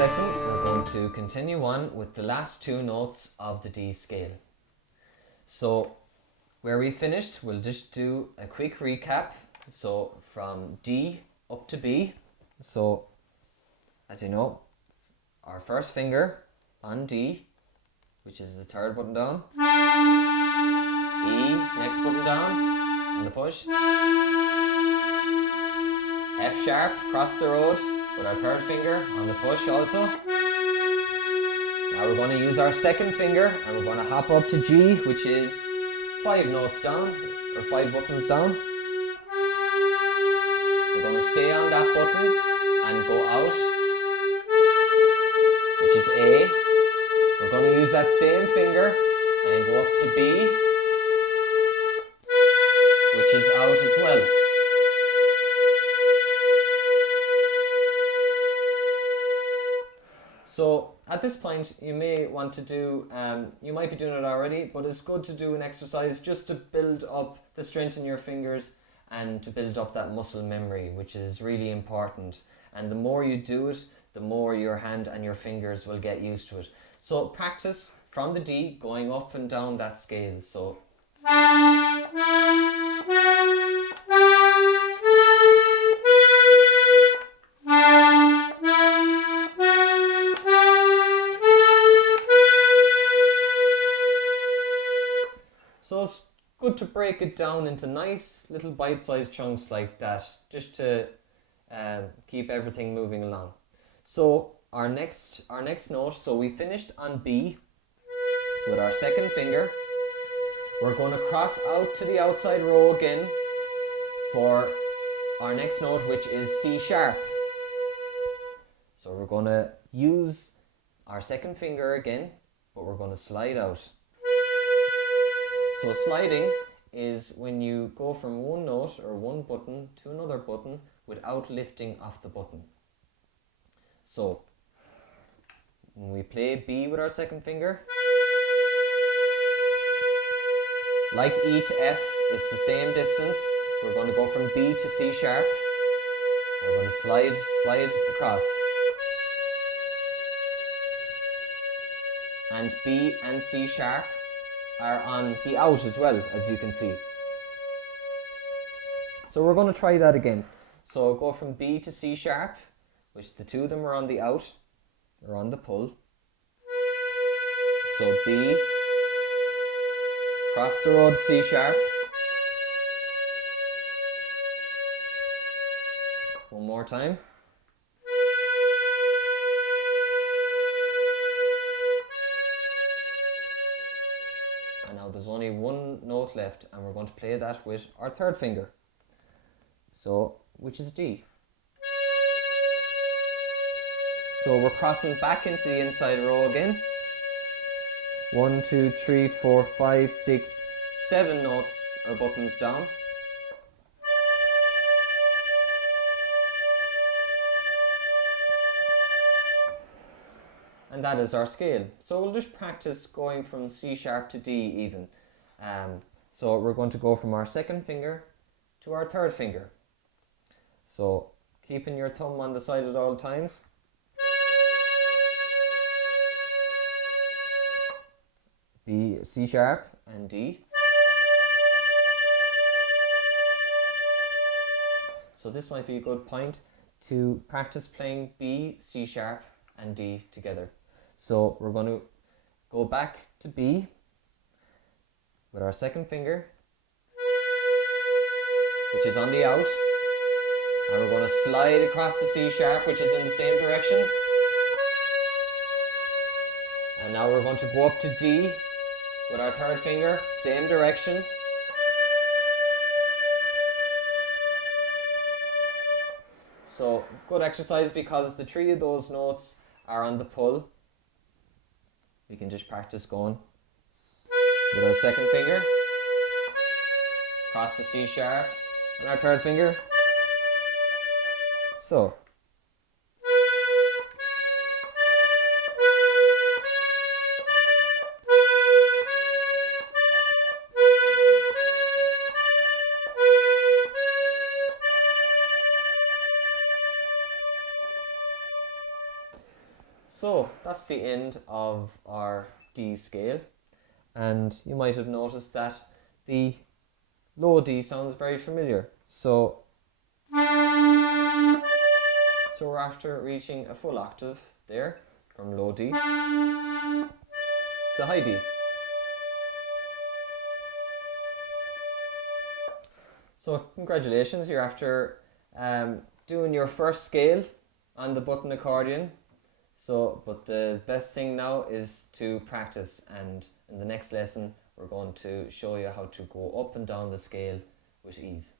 lesson, we're going to continue on with the last two notes of the D scale. So where we finished, we'll just do a quick recap. So from D up to B. So as you know, our first finger on D, which is the third button down. E, next button down on the push. F sharp, across the road with our third finger on the push also. Now we're going to use our second finger and we're going to hop up to G, which is 5 notes down, or 5 buttons down. We're going to stay on that button and go out, which is A. We're going to use that same finger and go up to B, which is out as well. So at this point you may want to do, you might be doing it already, but it's good to do an exercise just to build up the strength in your fingers and to build up that muscle memory, which is really important. And the more you do it, the more your hand and your fingers will get used to it. So practice from the D going up and down that scale. So it's good to break it down into nice little bite-sized chunks like that, just to keep everything moving along. So our next note, so we finished on B with our second finger. We're going to cross out to the outside row again for our next note, which is C sharp. So we're going to use our second finger again, but we're going to slide out. So sliding is when you go from one note or one button to another button without lifting off the button. So when we play B with our second finger, like E to F, it's the same distance. We're going to go from B to C sharp. We're going to slide across. And B and C sharp are on the out as well, as you can see. So we're going to try that again. So go from B to C sharp, which the two of them are on the out, or on the pull. So B, cross the road, C sharp. One more time. And now there's only one note left and we're going to play that with our third finger. So, which is D. So we're crossing back into the inside row again. 1, 2, 3, 4, 5, 6, 7 notes or buttons down. And that is our scale. So we'll just practice going from C sharp to D even. So we're going to go from our second finger to our third finger. So keeping your thumb on the side at all times. B, C sharp and D. So this might be a good point to practice playing B, C sharp and D together. So we're going to go back to B with our second finger, which is on the out, and we're going to slide across the C sharp, which is in the same direction. And now we're going to go up to D with our third finger, same direction. So good exercise because the 3 of those notes are on the pull. We can just practice going with our second finger, cross the C sharp, and our third finger. So. So that's the end of our D scale, and you might have noticed that the low D sounds very familiar. So we're after reaching a full octave there, from low D to high D. So congratulations, you're after doing your first scale on the button accordion. So, but the best thing now is to practice, and in the next lesson we're going to show you how to go up and down the scale with ease.